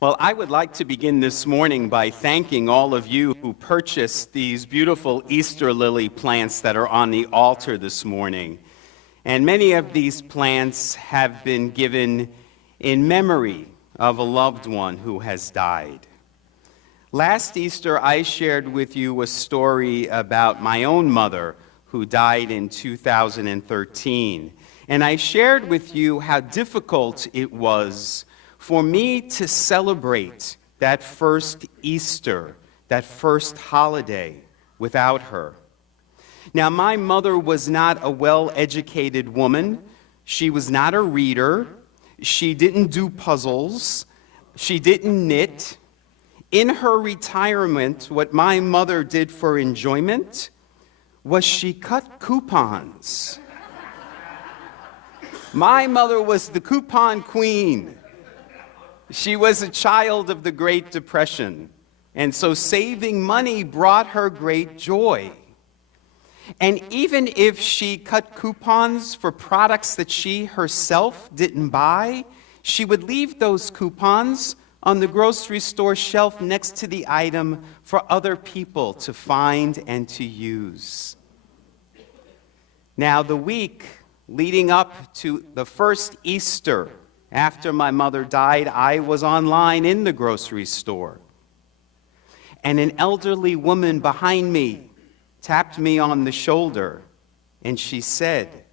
Well, I would like to begin this morning by thanking all of you who purchased these beautiful Easter lily plants that are on the altar this morning. And many of these plants have been given in memory of a loved one who has died. Last Easter, I shared with you a story about my own mother who died in 2013. And I shared with you how difficult it was for me to celebrate that first Easter, that first holiday, without her. Now, my mother was not a well-educated woman. She was not a reader. She didn't do puzzles. She didn't knit. In her retirement, what my mother did for enjoyment was she cut coupons. My mother was the coupon queen. She was a child of the Great Depression, and so saving money brought her great joy. And even if she cut coupons for products that she herself didn't buy, she would leave those coupons on the grocery store shelf next to the item for other people to find and to use. Now, the week leading up to the first Easter after my mother died, I was online in the grocery store. And an elderly woman behind me tapped me on the shoulder, and she said,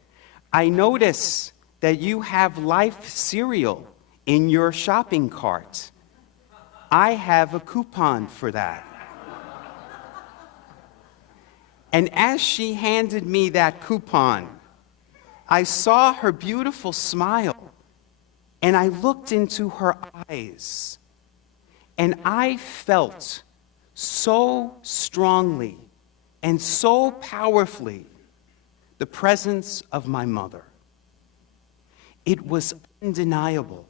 "I notice that you have Life cereal in your shopping cart. I have a coupon for that." And as she handed me that coupon, I saw her beautiful smile. And I looked into her eyes, and I felt so strongly and so powerfully the presence of my mother. It was undeniable.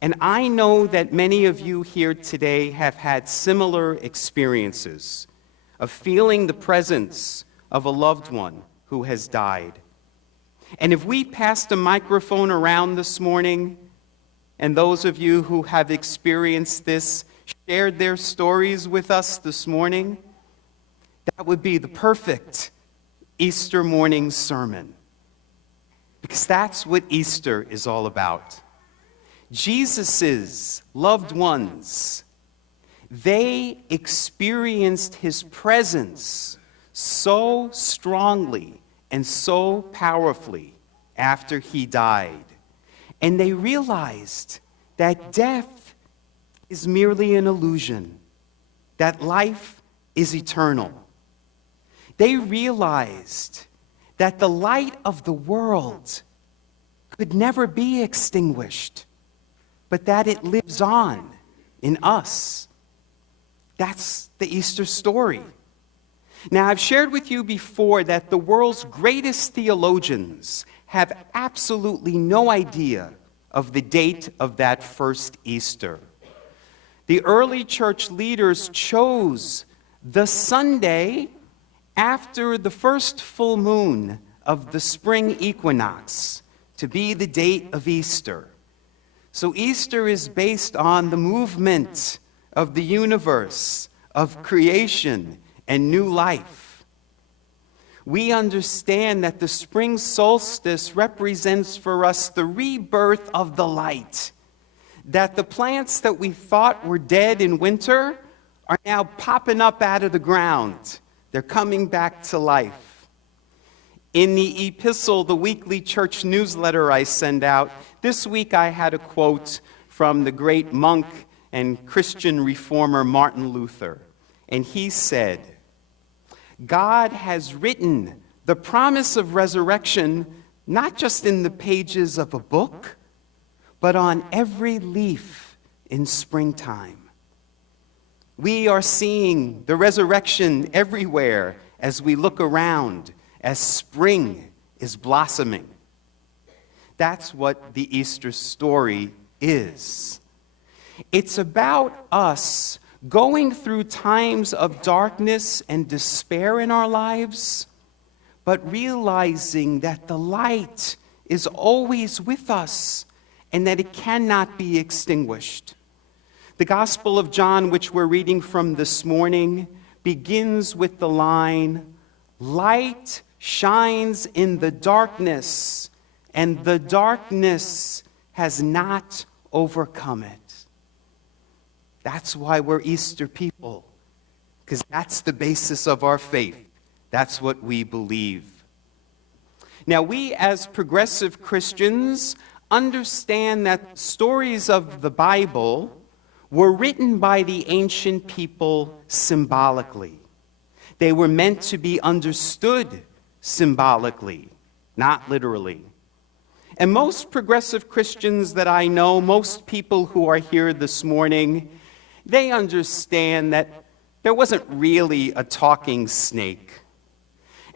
And I know that many of you here today have had similar experiences of feeling the presence of a loved one who has died. And if we passed a microphone around this morning, and those of you who have experienced this shared their stories with us this morning, that would be the perfect Easter morning sermon. Because that's what Easter is all about. Jesus's loved ones, they experienced his presence so strongly and so powerfully after he died. And they realized that death is merely an illusion, that life is eternal. They realized that the light of the world could never be extinguished, but that it lives on in us. That's the Easter story. Now, I've shared with you before that the world's greatest theologians have absolutely no idea of the date of that first Easter. The early church leaders chose the Sunday after the first full moon of the spring equinox to be the date of Easter. So Easter is based on the movement of the universe, of creation, and new life. We understand that the spring solstice represents for us the rebirth of the light, that the plants that we thought were dead in winter are now popping up out of the ground. They're coming back to life. In the epistle, the weekly church newsletter I send out, this week I had a quote from the great monk and Christian reformer Martin Luther. And he said, "God has written the promise of resurrection not just in the pages of a book, but on every leaf in springtime." We are seeing the resurrection everywhere as we look around, as spring is blossoming. That's what the Easter story is. It's about us going through times of darkness and despair in our lives, but realizing that the light is always with us and that it cannot be extinguished. The Gospel of John, which we're reading from this morning, begins with the line, "Light shines in the darkness, and the darkness has not overcome it." That's why we're Easter people, because that's the basis of our faith. That's what we believe. Now, we as progressive Christians understand that stories of the Bible were written by the ancient people symbolically. They were meant to be understood symbolically, not literally. And most progressive Christians that I know, most people who are here this morning, they understand that there wasn't really a talking snake,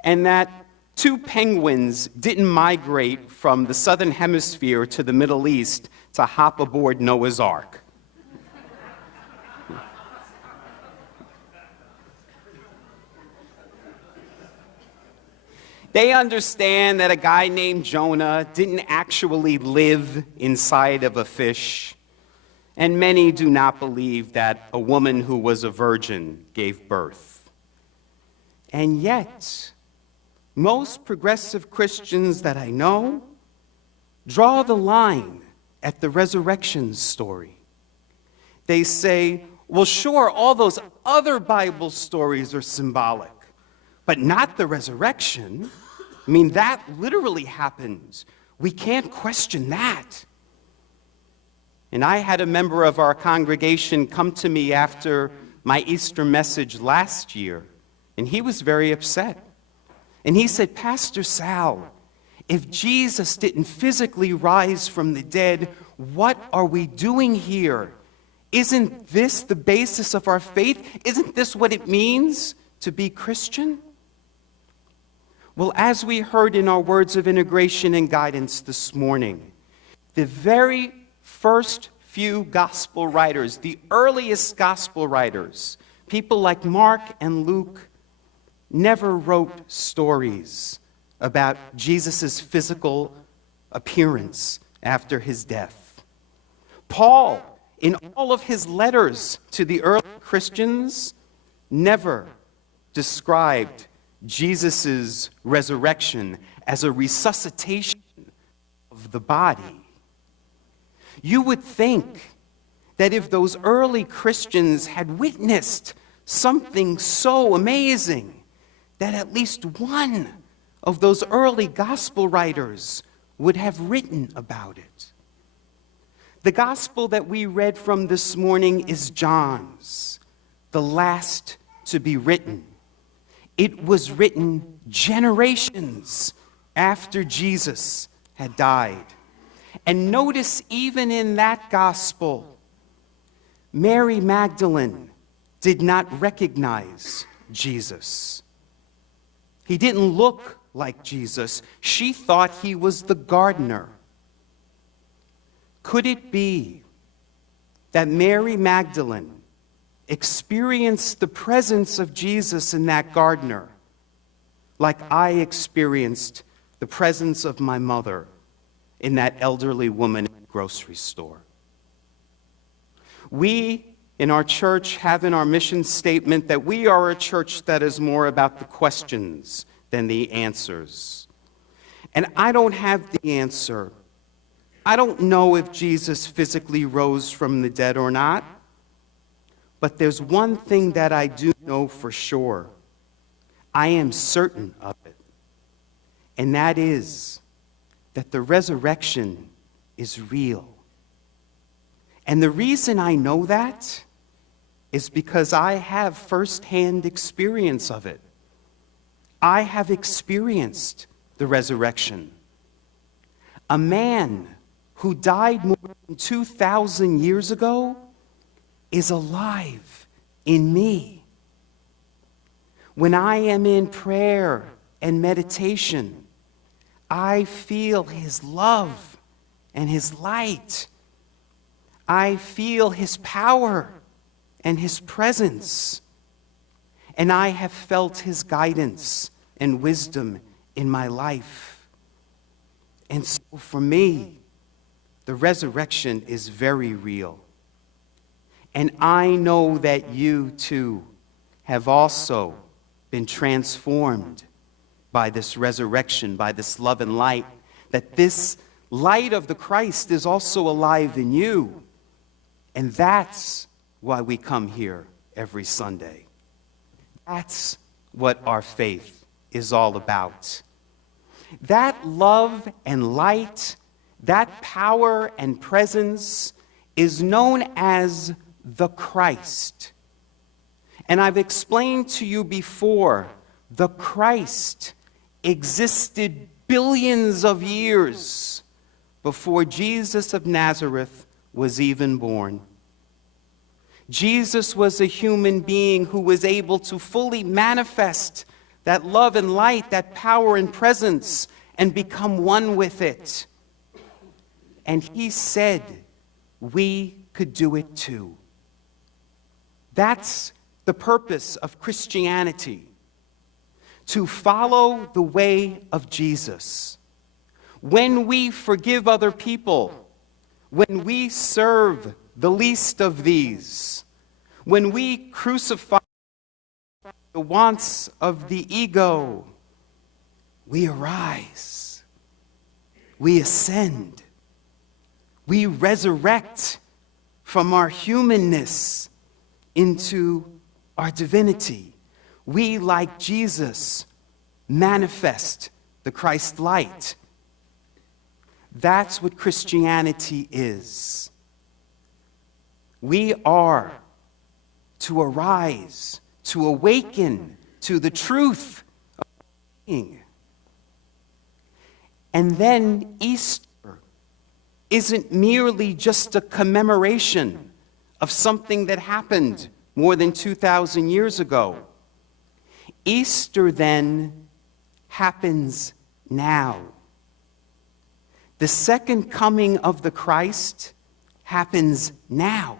and that two penguins didn't migrate from the southern hemisphere to the Middle East to hop aboard Noah's Ark. They understand that a guy named Jonah didn't actually live inside of a fish, and many do not believe that a woman who was a virgin gave birth. And yet, most progressive Christians that I know draw the line at the resurrection story. They say, well, sure, all those other Bible stories are symbolic, but not the resurrection. I mean, that literally happened. We can't question that. And I had a member of our congregation come to me after my Easter message last year, and he was very upset. And he said, "Pastor Sal, if Jesus didn't physically rise from the dead, what are we doing here? Isn't this the basis of our faith? Isn't this what it means to be Christian?" Well, as we heard in our words of integration and guidance this morning, the very first few gospel writers, the earliest gospel writers, people like Mark and Luke, never wrote stories about Jesus' physical appearance after his death. Paul, in all of his letters to the early Christians, never described Jesus' resurrection as a resuscitation of the body. You would think that if those early Christians had witnessed something so amazing, that at least one of those early gospel writers would have written about it. The gospel that we read from this morning is John's, the last to be written. It was written generations after Jesus had died. And notice, even in that gospel, Mary Magdalene did not recognize Jesus. He didn't look like Jesus. She thought he was the gardener. Could it be that Mary Magdalene experienced the presence of Jesus in that gardener like I experienced the presence of my mother in that elderly woman in the grocery store? We in our church have in our mission statement that we are a church that is more about the questions than the answers. And I don't have the answer. I don't know if Jesus physically rose from the dead or not. But there's one thing that I do know for sure. I am certain of it. And that is that the resurrection is real. And the reason I know that is because I have firsthand experience of it. I have experienced the resurrection. A man who died more than 2,000 years ago is alive in me. When I am in prayer and meditation, I feel his love and his light. I feel his power and his presence. And I have felt his guidance and wisdom in my life. And so for me, the resurrection is very real. And I know that you too have also been transformed by this resurrection, by this love and light, that this light of the Christ is also alive in you. And that's why we come here every Sunday. That's what our faith is all about. That love and light, that power and presence is known as the Christ. And I've explained to you before, the Christ existed billions of years before Jesus of Nazareth was even born. Jesus was a human being who was able to fully manifest that love and light, that power and presence, and become one with it. And he said we could do it too. That's the purpose of Christianity, to follow the way of Jesus. When we forgive other people, when we serve the least of these, when we crucify the wants of the ego, we arise, we ascend, we resurrect from our humanness into our divinity. We, like Jesus, manifest the Christ light. That's what Christianity is. We are to arise, to awaken to the truth of being. And then Easter isn't merely just a commemoration of something that happened more than 2,000 years ago. Easter then happens now. The second coming of the Christ happens now,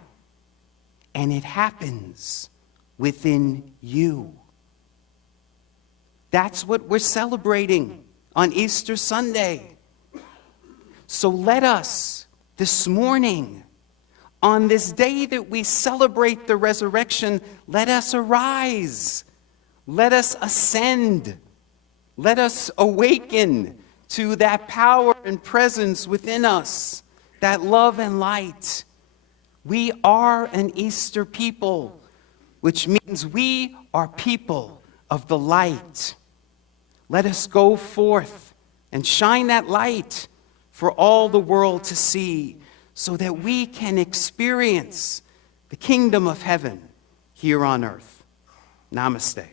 and it happens within you. That's what we're celebrating on Easter Sunday. So let us, this morning, on this day that we celebrate the resurrection, let us arise. Let us ascend. Let us awaken to that power and presence within us, that love and light. We are an Easter people, which means we are people of the light. Let us go forth and shine that light for all the world to see, so that we can experience the kingdom of heaven here on earth. Namaste.